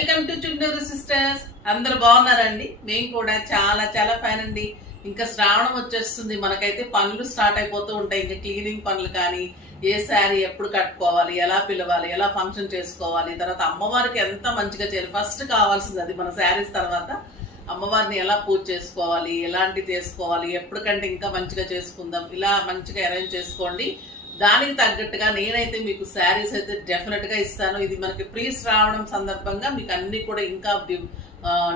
Welcome to Chunduru sisters. అందరు బాగున్నారండి? మేము కూడా చాలా చాలా ఫైన్ అండి. ఇంకా శ్రావణం వచ్చేస్తుంది, మనకైతే పనులు స్టార్ట్ అయిపోతూ ఉంటాయి. ఇంకా క్లీనింగ్ పనులు కానీ, ఏ శారీ ఎప్పుడు కట్టుకోవాలి, ఎలా పిలవాలి, ఎలా ఫంక్షన్ చేసుకోవాలి, తర్వాత అమ్మవారికి ఎంత మంచిగా చేయాలి. ఫస్ట్ కావాల్సింది అది. మన శారీస్ తర్వాత అమ్మవారిని ఎలా పూజ చేసుకోవాలి, ఎలాంటి చేసుకోవాలి, ఎప్పటికంటే ఇంకా మంచిగా చేసుకుందాం, ఇలా మంచిగా అరేంజ్ చేసుకోండి. దానికి తగ్గట్టుగా నేనైతే మీకు శారీస్ అయితే డెఫినెట్ గా ఇస్తాను. ఇది మనకి ప్రీ శ్రావణం సందర్భంగా మీకు అన్ని కూడా ఇంకా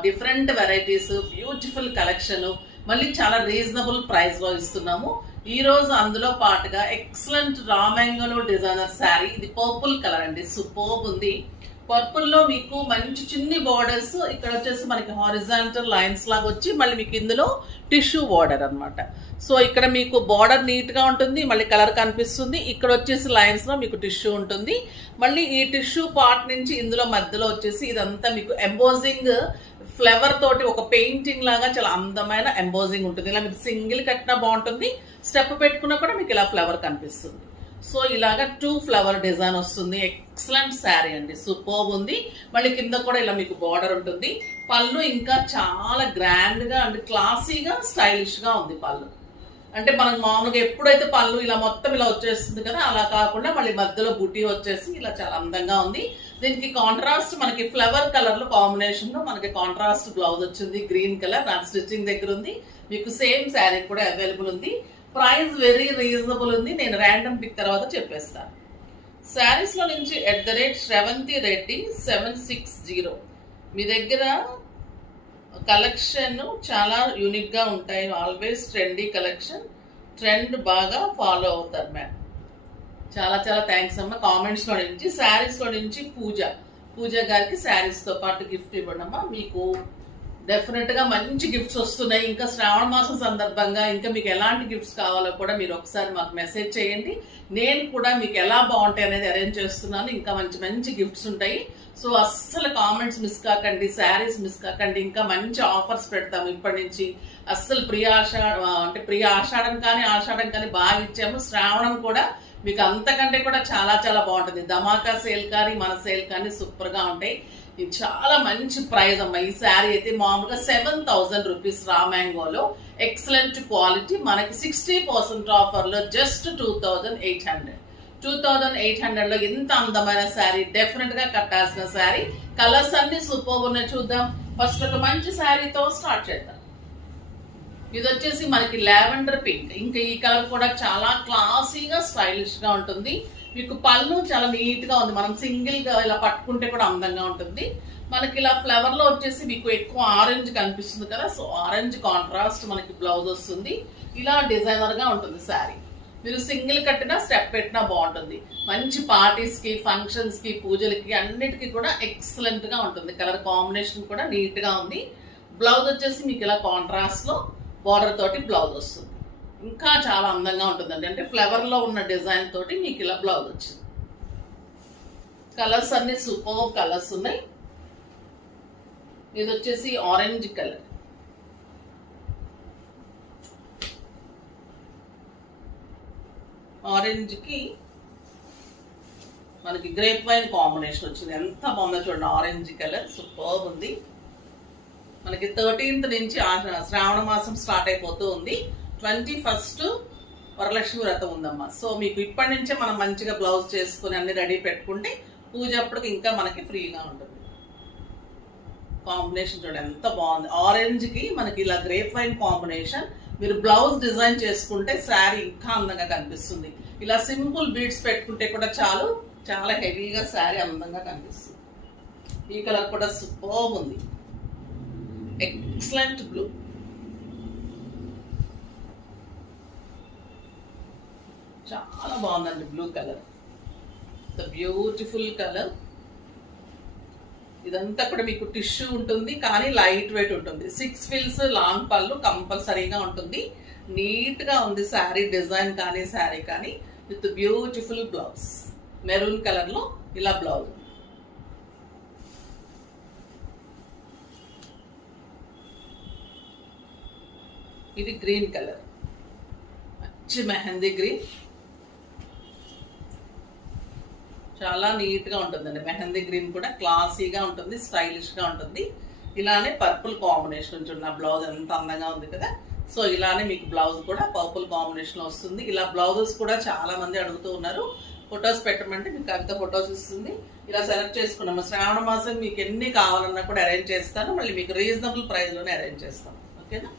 డిఫరెంట్ వెరైటీస్, బ్యూటిఫుల్ కలెక్షన్, మళ్ళీ చాలా రీజనబుల్ ప్రైస్ లో ఇస్తున్నాము. ఈ రోజు అందులో పాటుగా ఎక్సలెంట్ రామ్యాంగోలో డిజైనర్ శారీ. ఇది పర్పుల్ కలర్ అండి, సూపర్బ్ ఉంది. పర్పుల్ లో మీకు మంచి చిన్ని బోర్డర్స్, ఇక్కడ వచ్చేసి మనకి హారిజాంటల్ లైన్స్ లాగా వచ్చి మళ్ళీ మీకు ఇందులో టిష్యూ బోర్డర్ అన్నమాట. సో ఇక్కడ మీకు బార్డర్ నీట్ గా ఉంటుంది, మళ్ళీ కలర్ కనిపిస్తుంది. ఇక్కడ వచ్చేసి లైన్స్ లో మీకు టిష్యూ ఉంటుంది. మళ్ళీ ఈ టిష్యూ పార్ట్ నుంచి ఇందులో మధ్యలో వచ్చేసి ఇదంతా మీకు ఎంబోజింగ్ ఫ్లవర్ తోటి ఒక పెయింటింగ్ లాగా చాలా అందమైన ఎంబోజింగ్ ఉంటుంది. ఇలా మీకు సింగిల్ కట్టినా బాగుంటుంది, స్టెప్ పెట్టుకున్నా కూడా మీకు ఇలా ఫ్లవర్ కనిపిస్తుంది. సో ఇలాగా 2 ఫ్లవర్ డిజైన్ వస్తుంది. ఎక్సలెంట్ శారీ అండి, సూపర్బ్ ఉంది. మళ్ళీ కింద కూడా ఇలా మీకు బార్డర్ ఉంటుంది. పళ్ళు ఇంకా చాలా గ్రాండ్ గా అండ్ క్లాసీగా స్టైలిష్ గా ఉంది పళ్ళు. అంటే మనకు మామూలుగా ఎప్పుడైతే పళ్ళు ఇలా మొత్తం ఇలా వచ్చేస్తుంది కదా, అలా కాకుండా మళ్ళీ మధ్యలో బుటీ వచ్చేసి ఇలా చాలా అందంగా ఉంది. దీనికి కాంట్రాస్ట్ మనకి ఫ్లవర్ కలర్ లో కాంబినేషన్ లో మనకి కాంట్రాస్ట్ బ్లౌజ్ వచ్చింది, గ్రీన్ కలర్. నాకు స్టిచ్చింగ్ దగ్గర ఉంది. మీకు సేమ్ శారీ కూడా అవైలబుల్ ఉంది. ప్రైస్ వెరీ రీజనబుల్ ఉంది. నేను ర్యాండమ్ పిక్ తర్వాత చెప్పేస్తాను. శారీస్ లో నుంచి @శ్రవంతి రెడ్డి 760. మీ దగ్గర కలెక్షన్ చాలా యూనిక్ గా ఉంటాయి. ఆల్వేస్ ట్రెండీ కలెక్షన్, ట్రెండ్ బాగా ఫాలో అవుతారు మ్యామ్. చాలా చాలా థ్యాంక్స్ అమ్మ. కామెంట్స్ లో నుంచి శారీస్ లో నుంచి పూజ గారికి శారీస్ తో పాటు గిఫ్ట్ ఇవ్వండి అమ్మా. మీకు డెఫినెట్ గా మంచి గిఫ్ట్స్ వస్తున్నాయి. ఇంకా శ్రావణ మాసం సందర్భంగా ఇంకా మీకు ఎలాంటి గిఫ్ట్స్ కావాలో కూడా మీరు ఒకసారి మాకు మెసేజ్ చేయండి. నేను కూడా మీకు ఎలా బాగుంటాయి అనేది అరేంజ్ చేస్తున్నాను. ఇంకా మంచి మంచి గిఫ్ట్స్ ఉంటాయి. సో అస్సలు కామెంట్స్ మిస్ కాకండి, శారీస్ మిస్ కాకండి. ఇంకా మంచి ఆఫర్స్ పెడతాము ఇప్పటి నుంచి. అస్సలు ప్రియ ఆషాఢం కానీ బాగా ఇచ్చాము. శ్రావణం కూడా మీకు అంతకంటే కూడా చాలా చాలా బాగుంటుంది. ధమాకా సేల్ కానీ మన సేల్ కానీ సూపర్ గా ఉంటాయి. ఇది చాలా మంచి ప్రైస్ అమ్మా. ఈ శారీ అయితే మామూలుగా 7000 రూపీస్ రామ్యాంగోలో ఎక్సలెంట్ క్వాలిటీ. మనకి 60% ఆఫర్ లో జస్ట్ 2800. 2800 లో ఇంత అందమైన శారీ డెఫినెట్ గా కట్టాల్సిన శారీ. కలర్స్ అన్ని సూపర్ ఉన్నాయి. చూద్దాం. ఫస్ట్ ఒక మంచి శారీతో స్టార్ట్ చేద్దాం. ఇది వచ్చేసి మనకి లావెండర్ పింక్. ఇంకా ఈ కలర్ కూడా చాలా క్లాసీగా స్టైలిష్ గా ఉంటుంది. మీకు పళ్ళు చాలా నీట్ గా ఉంది. మనం సింగిల్ గా ఇలా పట్టుకుంటే కూడా అందంగా ఉంటుంది. మనకి ఇలా ఫ్లవర్ లో వచ్చేసి మీకు ఎక్కువ ఆరెంజ్ కనిపిస్తుంది కదా, సో ఆరెంజ్ కాంట్రాస్ట్ మనకి బ్లౌజ్ వస్తుంది. ఇలా డిజైనర్ గా ఉంటుంది శారీ. మీరు సింగిల్ కట్టినా స్టెప్ పెట్టినా బాగుంటుంది. మంచి పార్టీస్ కి, ఫంక్షన్స్ కి, పూజలకి అన్నిటికీ కూడా ఎక్సలెంట్ గా ఉంటుంది. కలర్ కాంబినేషన్ కూడా నీట్ గా ఉంది. బ్లౌజ్ వచ్చేసి మీకు ఇలా కాంట్రాస్ట్ లో బార్డర్ తోటి బ్లౌజ్ వస్తుంది. ఇంకా చాలా అందంగా ఉంటుందండి. అంటే ఫ్లవర్ లో ఉన్న డిజైన్ తోటి మీకు ఇలా బ్లౌజ్ వచ్చింది. కలర్స్ అన్ని సూపర్ కలర్స్ ఉన్నాయి. ఇది వచ్చేసి ఆరెంజ్ కలర్. ఆరెంజ్ కి మనకి గ్రేప్ వైన్ కాంబినేషన్ వచ్చింది. ఎంత బాగుందో చూడండి. ఆరెంజ్ కలర్ సూపర్ ఉంది. మనకి 13th నుంచి శ్రావణ మాసం స్టార్ట్ అయిపోతూ ఉంది. 21st వరలక్ష్మి వ్రతం ఉందమ్మా. సో మీకు ఇప్పటి నుంచే మనం మంచిగా బ్లౌజ్ చేసుకుని అన్ని రెడీ పెట్టుకుంటే పూజ అప్పటికి ఇంకా మనకి ఫ్రీగా ఉంటుంది. కాంబినేషన్ చూడండి ఎంత బాగుంది. ఆరెంజ్ కి మనకి ఇలా గ్రేప్ వైన్ కాంబినేషన్. మీరు బ్లౌజ్ డిజైన్ చేసుకుంటే శారీ ఇంకా అందంగా కనిపిస్తుంది. ఇలా సింపుల్ బీడ్స్ పెట్టుకుంటే కూడా చాలు, చాలా హెవీగా శారీ అందంగా కనిపిస్తుంది. ఈ కలర్ కూడా సూపర్ ఉంది. Excellent blue. చాలా బాగుందండి blue colour. The beautiful colour. ఇదంతా కూడా మీకు టిష్యూ ఉంటుంది కానీ లైట్ వెయిట్ ఉంటుంది. 6 ఫిల్స్ లాంగ్ పళ్ళు కంపల్సరీగా ఉంటుంది. నీట్ గా ఉంది శారీ డిజైన్ కానీ శారీ కానీ. With beautiful blouse. Maroon colour లో ఇలా బ్లౌజ్. ఇది గ్రీన్ కలర్, మంచి మెహందీ గ్రీన్. చాలా నీట్గా ఉంటుందండి. మెహందీ గ్రీన్ కూడా క్లాసీగా ఉంటుంది, స్టైలిష్గా ఉంటుంది. ఇలానే పర్పుల్ కాంబినేషన్ ఉంటుంది. నా బ్లౌజ్ ఎంత అందంగా ఉంది కదా. సో ఇలానే మీకు బ్లౌజ్ కూడా పర్పుల్ కాంబినేషన్లో వస్తుంది. ఇలా బ్లౌజెస్ కూడా చాలా మంది అడుగుతూ ఉన్నారు. ఫొటోస్ పెట్టమంటే మీకు కవిత ఫొటోస్ ఇస్తుంది. ఇలా సెలెక్ట్ చేసుకున్నాము. శ్రావణ మాసం మీకు ఎన్ని కావాలన్నా కూడా అరేంజ్ చేస్తాను. మళ్ళీ మీకు రీజనబుల్ ప్రైస్లోనే అరేంజ్ చేస్తాను. ఓకేనా.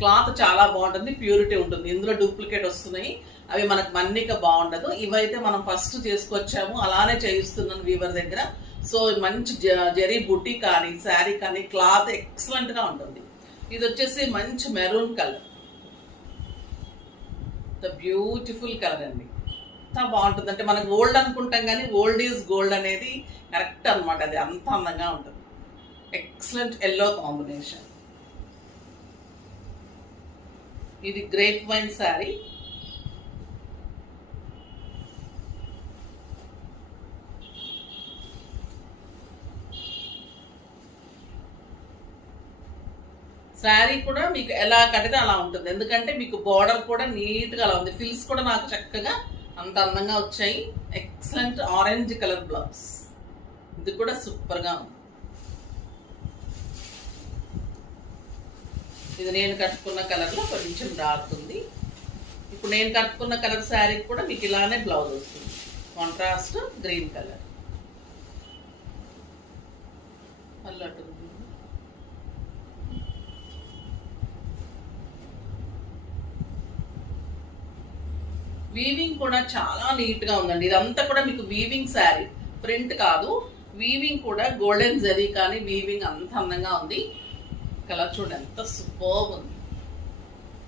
క్లాత్ చాలా బాగుంటుంది, ప్యూరిటీ ఉంటుంది. ఇందులో డూప్లికేట్ వస్తున్నాయి, అవి మనకు మన్నిక బాగుండదు. ఇవైతే మనం ఫస్ట్ చేసుకొచ్చాము, అలానే చేయిస్తున్నాను వీవర్ దగ్గర. సో మంచి జరీ బుట్టి కానీ శారీ కానీ క్లాత్ ఎక్సలెంట్గా ఉంటుంది. ఇది వచ్చేసి మంచి మెరూన్ కలర్, బ్యూటిఫుల్ కలర్ అండి. ఎంత బాగుంటుంది అంటే మనకు ఓల్డ్ అనుకుంటాం కానీ ఓల్డ్ ఈజ్ గోల్డ్ అనేది కరెక్ట్ అనమాట. అది అంత అందంగా ఉంటుంది. Excellent yellow combination. ఇది గ్రేప్ వైన్ శారీ. శారీ కూడా మీకు ఎలా కడితే అలా ఉంటుంది. ఎందుకంటే మీకు బార్డర్ కూడా నీట్గా అలా ఉంది. ఫిల్స్ కూడా నాకు చక్కగా అంత అందంగా వచ్చాయి. Excellent orange colour blouse. ఇది కూడా సూపర్గా ఉంది. ఇది నేను కట్టుకున్న కలర్లో కొంచెం డార్క్ ఉంది. ఇప్పుడు నేను కట్టుకున్న కలర్ శారీ కూడా మీకు ఇలానే బ్లౌజ్ వస్తుంది. Contrast green colour. అల్లట్టు వీవింగ్ కూడా చాలా నీట్గా ఉందండి. ఇదంతా కూడా మీకు వీవింగ్ శారీ, ప్రింట్ కాదు. వీవింగ్ కూడా గోల్డెన్ జరీ కానీ వీవింగ్ అంత అందంగా ఉంది. కలర్ చూడండి ఎంత సూపర్ ఉంది.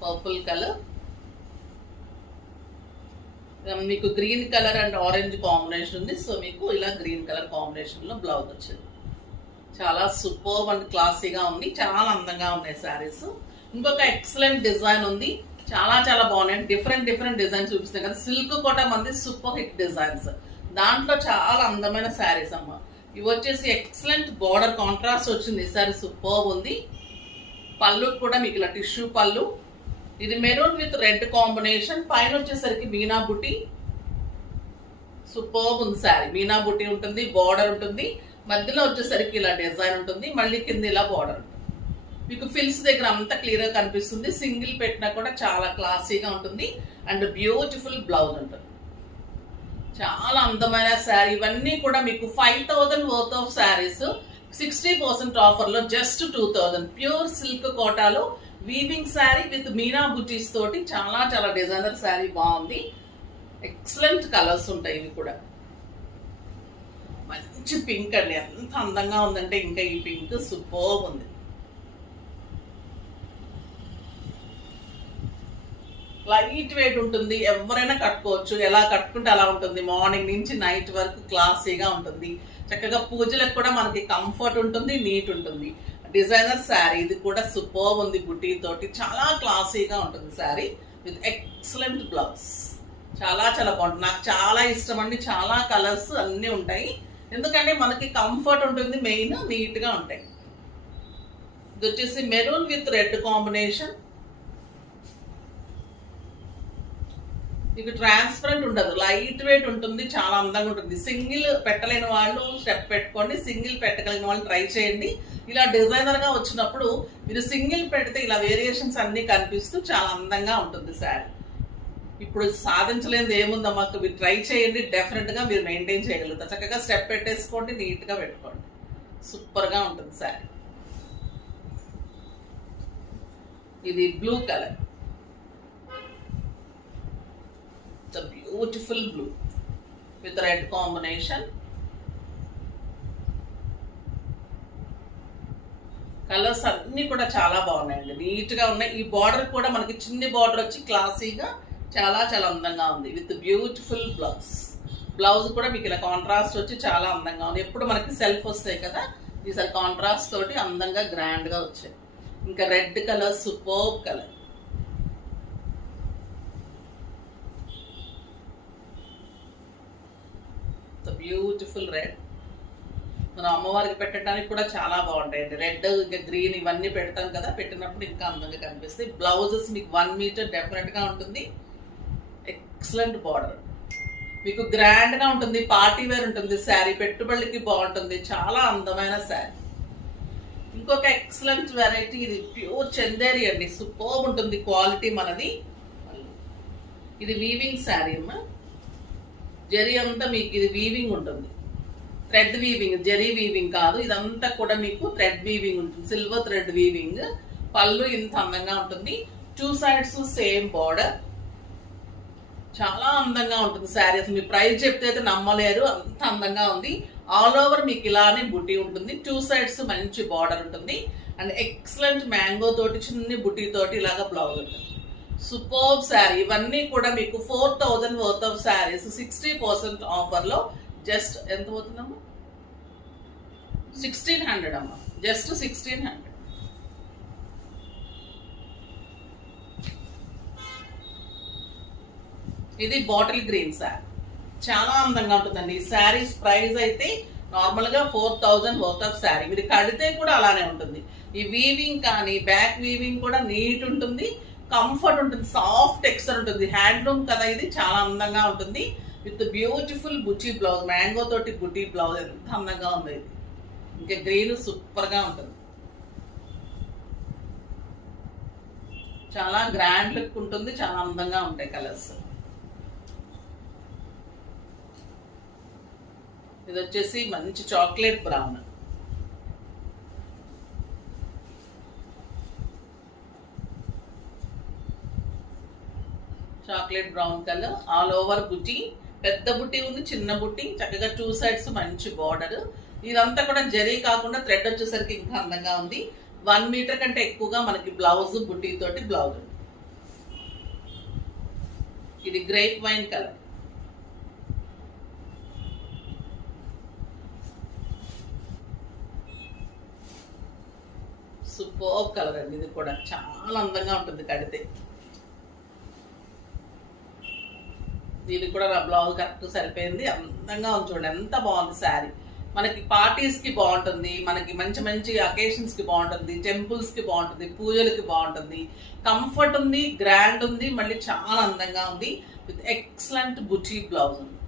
పర్పుల్ కలర్, మీకు green colour and orange combination ఉంది. సో మీకు ఇలా గ్రీన్ కలర్ కాంబినేషన్లో బ్లౌజ్ వచ్చింది. చాలా సూపర్ అండ్ క్లాసీగా ఉంది. చాలా అందంగా ఉన్నాయి శారీస్. ఇంకొక ఎక్సలెంట్ డిజైన్ ఉంది. చాలా చాలా బాగున్నాయి. డిఫరెంట్ డిజైన్స్ చూపిస్తాయి కదా. సిల్క్ కోట మంది సూపర్ హిట్ డిజైన్స్. దాంట్లో చాలా అందమైన శారీస్ అమ్మ. ఇవి వచ్చేసి ఎక్సలెంట్ బార్డర్ కాంట్రాస్ట్ వచ్చింది. ఈ శారీ సూపర్ ఉంది. పళ్ళు కూడా మీకు ఇలా టిష్యూ పళ్ళు. ఇది మెరూన్ విత్ రెడ్ కాంబినేషన్. పైన వచ్చేసరికి మీనా బుట్టి. సూపర్ ఉంది శారీ. మీనా బుట్టి ఉంటుంది, బార్డర్ ఉంటుంది. మధ్యలో వచ్చేసరికి ఇలా డిజైన్ ఉంటుంది. మళ్ళీ కింద ఇలా బార్డర్ ఉంటుంది. మీకు ఫిల్స్ దగ్గర అంతా క్లియర్గా కనిపిస్తుంది. సింగిల్ పెట్టినా కూడా చాలా క్లాసీగా ఉంటుంది. అండ్ బ్యూటిఫుల్ బ్లౌజ్ ఉంటుంది. చాలా అందమైన శారీ. ఇవన్నీ కూడా మీకు 5000 వర్త్ ఆఫ్ శారీస్ 60% ఆఫర్లో జస్ట్ 2000. ప్యూర్ సిల్క్ కోటాలో వీవింగ్ శారీ విత్ మీనా బుటీస్ తోటి చాలా చాలా డిజైనర్ శారీ. బాగుంది. ఎక్సలెంట్ కలర్స్ ఉంటాయి. ఇవి కూడా మంచి పింక్ అండి. ఎంత అందంగా ఉందంటే ఇంకా ఈ పింక్ సూపర్ ఉంది. లైట్ వెయిట్ ఉంటుంది. ఎవరైనా కట్టుకోవచ్చు. ఎలా కట్టుకుంటే అలా ఉంటుంది. మార్నింగ్ నుంచి నైట్ వరకు క్లాసీగా ఉంటుంది. చక్కగా పూజలకు కూడా మనకి కంఫర్ట్ ఉంటుంది, నీట్ ఉంటుంది. డిజైనర్ శారీ. ఇది కూడా సూపర్ ఉంది. బుటీ తోటి చాలా క్లాసీగా ఉంటుంది శారీ విత్ ఎక్సలెంట్ బ్లౌజ్. చాలా చాలా బాగుంటుంది. నాకు చాలా ఇష్టం అండి. చాలా కలర్స్ అన్నీ ఉంటాయి. ఎందుకంటే మనకి కంఫర్ట్ ఉంటుంది, మెయిన్ నీట్గా ఉంటాయి. ఇది వచ్చేసి మెరూన్ విత్ రెడ్ కాంబినేషన్. మీకు ట్రాన్స్పరెంట్ ఉండదు, లైట్ వెయిట్ ఉంటుంది. చాలా అందంగా ఉంటుంది. సింగిల్ పెట్టలేని వాళ్ళు స్టెప్ పెట్టుకోండి. సింగిల్ పెట్టగలిగిన వాళ్ళు ట్రై చేయండి. ఇలా డిజైనర్గా వచ్చినప్పుడు మీరు సింగిల్ పెడితే ఇలా వేరియేషన్స్ అన్నీ కనిపిస్తూ చాలా అందంగా ఉంటుంది శారీ. ఇప్పుడు సాధించలేనిది ఏముందమ్మా, మీరు ట్రై చేయండి. డెఫినెట్గా మీరు మెయింటైన్ చేయగలుగుతారు. చక్కగా స్టెప్ పెట్టేసుకోండి, నీట్గా పెట్టుకోండి. సూపర్గా ఉంటుంది శారీ. ఇది blue colour. Beautiful blue with red combination. Colours అన్ని కూడా చాలా బాగున్నాయండి. నీట్గా ఉన్నాయి. ఈ బార్డర్ కూడా మనకి చిన్ని బార్డర్ వచ్చి క్లాసీగా చాలా చాలా అందంగా ఉంది విత్ బ్యూటిఫుల్ బ్లౌజ్. బ్లౌజ్ కూడా మీకు ఇలా కాంట్రాస్ట్ వచ్చి చాలా అందంగా ఉంది. ఎప్పుడు మనకి సెల్ఫ్ వస్తాయి కదా, ఈసారి కాంట్రాస్ట్ తోటి అందంగా గ్రాండ్గా వచ్చాయి. ఇంకా red colour super colour. Beautiful red. మనం అమ్మవారికి పెట్టడానికి కూడా చాలా బాగుంటాయండి. రెడ్ ఇంకా గ్రీన్ ఇవన్నీ పెడతాం కదా, పెట్టినప్పుడు ఇంకా అందంగా కనిపిస్తాయి. బ్లౌజెస్ మీకు 1 మీటర్ డెఫినెట్గా ఉంటుంది. Excellent border. మీకు గ్రాండ్ గా ఉంటుంది, పార్టీ వేర్ ఉంటుంది శారీ, పెట్టుబడులకి బాగుంటుంది, చాలా అందమైన శారీ. ఇంకొక ఎక్సలెంట్ వెరైటీ, ఇది ప్యూర్ చందేరి అండి, సూపర్ ఉంటుంది క్వాలిటీ మనది. ఇది వీవింగ్ శారీ అమ్మా, జరీ అంతా మీకు ఇది వీవింగ్ ఉంటుంది, థ్రెడ్ వీవింగ్, జరీ వీవింగ్ కాదు, ఇదంతా కూడా మీకు థ్రెడ్ వీవింగ్ ఉంటుంది, సిల్వర్ థ్రెడ్ వీవింగ్. పళ్ళు ఇంత అందంగా ఉంటుంది, 2 sides సేమ్ బార్డర్, చాలా అందంగా ఉంటుంది శారీ. అసలు మీ ప్రైస్ చెప్తే అయితే నమ్మలేరు, అంత అందంగా ఉంది. ఆల్ ఓవర్ మీకు ఇలానే బుటీ ఉంటుంది, 2 sides మంచి బార్డర్ ఉంటుంది, అండ్ ఎక్సలెంట్ మ్యాంగో తోటి చిన్న బుటీ తోటి ఇలాగా బ్లౌజ్ ఉంటుంది. సూపర్ శారీ. ఇవన్నీ కూడా మీకు 4000 వర్త్ ఆఫ్ శారీస్ 60% ఆఫర్ లో జస్ట్ ఎంత పోతుందమ్మా, 1600 అమ్మా, జస్ట్ 1600. ఇది బాటిల్ గ్రీన్ శారీ, చాలా అందంగా ఉంటుందండి. ఈ శారీస్ ప్రైస్ అయితే నార్మల్ గా 4000 వర్త్ ఆఫ్ శారీ. మీరు కడితే కూడా అలానే ఉంటుంది. ఈ వీవింగ్ కానీ బ్యాక్ వీవింగ్ కూడా నీట్ ఉంటుంది, కంఫర్ట్ ఉంటుంది, సాఫ్ట్ టెక్స్చర్ ఉంటుంది, హ్యాండ్లూమ్ కదా ఇది, చాలా అందంగా ఉంటుంది. With beautiful buti blouse, mango తోటి బుటీ బ్లౌజ్, ఎంత అందంగా ఉంది ఇది. ఇంకా గ్రీన్ సూపర్ గా ఉంటుంది, చాలా గ్రాండ్ లుక్ ఉంటుంది, చాలా అందంగా ఉంటాయి కలర్స్. ఇది వచ్చేసి మంచి chocolate brown, chocolate brown colour, all over బుటీ, పెద్ద బుట్టి ఉంది, చిన్న బుట్టి, చక్కగా 2 sides మంచి బార్డర్. ఇదంతా కూడా జరీ కాకుండా థ్రెడ్ వచ్చేసరికి ఇంకా అందంగా ఉంది. 1 మీటర్ కంటే ఎక్కువగా మనకి బ్లౌజ్ బుట్టి తోటి బ్లౌజ్ ఉంది. ఇది grape wine colour, super colour అండి, ఇది కూడా చాలా అందంగా ఉంటుంది కడితే. దీనికి కూడా నా బ్లౌజ్ కరెక్ట్ సరిపోయింది, అందంగా ఉంది చూడండి, ఎంత బాగుంది శారీ. మనకి పార్టీస్ కి బాగుంటుంది, మనకి మంచి మంచి అకేషన్స్ కి బాగుంటుంది, టెంపుల్స్ కి బాగుంటుంది, పూజలకి బాగుంటుంది, కంఫర్ట్ ఉంది, గ్రాండ్ ఉంది, మళ్ళీ చాలా అందంగా ఉంది. విత్ ఎక్సలెంట్ బుటీ బ్లౌజ్ ఉంది,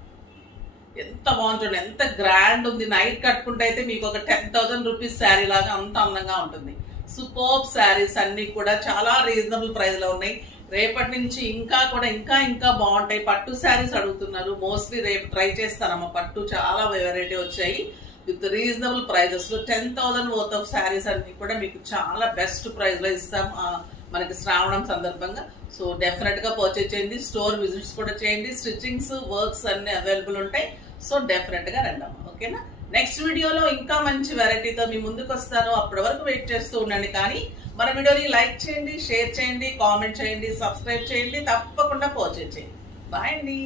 ఎంత బాగుంటుంది, ఎంత గ్రాండ్ ఉంది. నైట్ కట్టుకుంటే అయితే మీకు ఒక 10,000 రూపీస్ శారీ లాగా అంత అందంగా ఉంటుంది. సూపర్ శారీస్ అన్ని కూడా చాలా రీజనబుల్ ప్రైస్ లో ఉన్నాయి. రేపటి నుంచి ఇంకా కూడా ఇంకా బాగుంటాయి. పట్టు శారీస్ అడుగుతున్నారు, మోస్ట్లీ రేపు ట్రై చేస్తానమ్మా. పట్టు చాలా వెరైటీ వచ్చాయి విత్ రీజనబుల్ ప్రైజెస్ లో. 10,000 వర్త్ ఆఫ్ శారీస్ అన్ని కూడా మీకు చాలా బెస్ట్ ప్రైస్ లో ఇస్తాం మనకి శ్రావణం సందర్భంగా. సో డెఫినెట్ గా పర్చేజ్ చేయండి, స్టోర్ విజిట్స్ కూడా చేయండి, స్టిచ్చింగ్స్ వర్క్స్ అన్ని అవైలబుల్ ఉంటాయి. సో డెఫినెట్ గా రండమ్మా, ఓకేనా. నెక్స్ట్ వీడియోలో ఇంకా మంచి వెరైటీతో మీ ముందుకు వస్తాను, అప్పటి వరకు వెయిట్ చేస్తూ ఉండండి. కానీ మన వీడియోని లైక్ చేయండి, షేర్ చేయండి, కామెంట్ చేయండి, సబ్స్క్రైబ్ చేయండి, తప్పకుండా పర్చేజ్ చేయండి. బాయ్ అండి.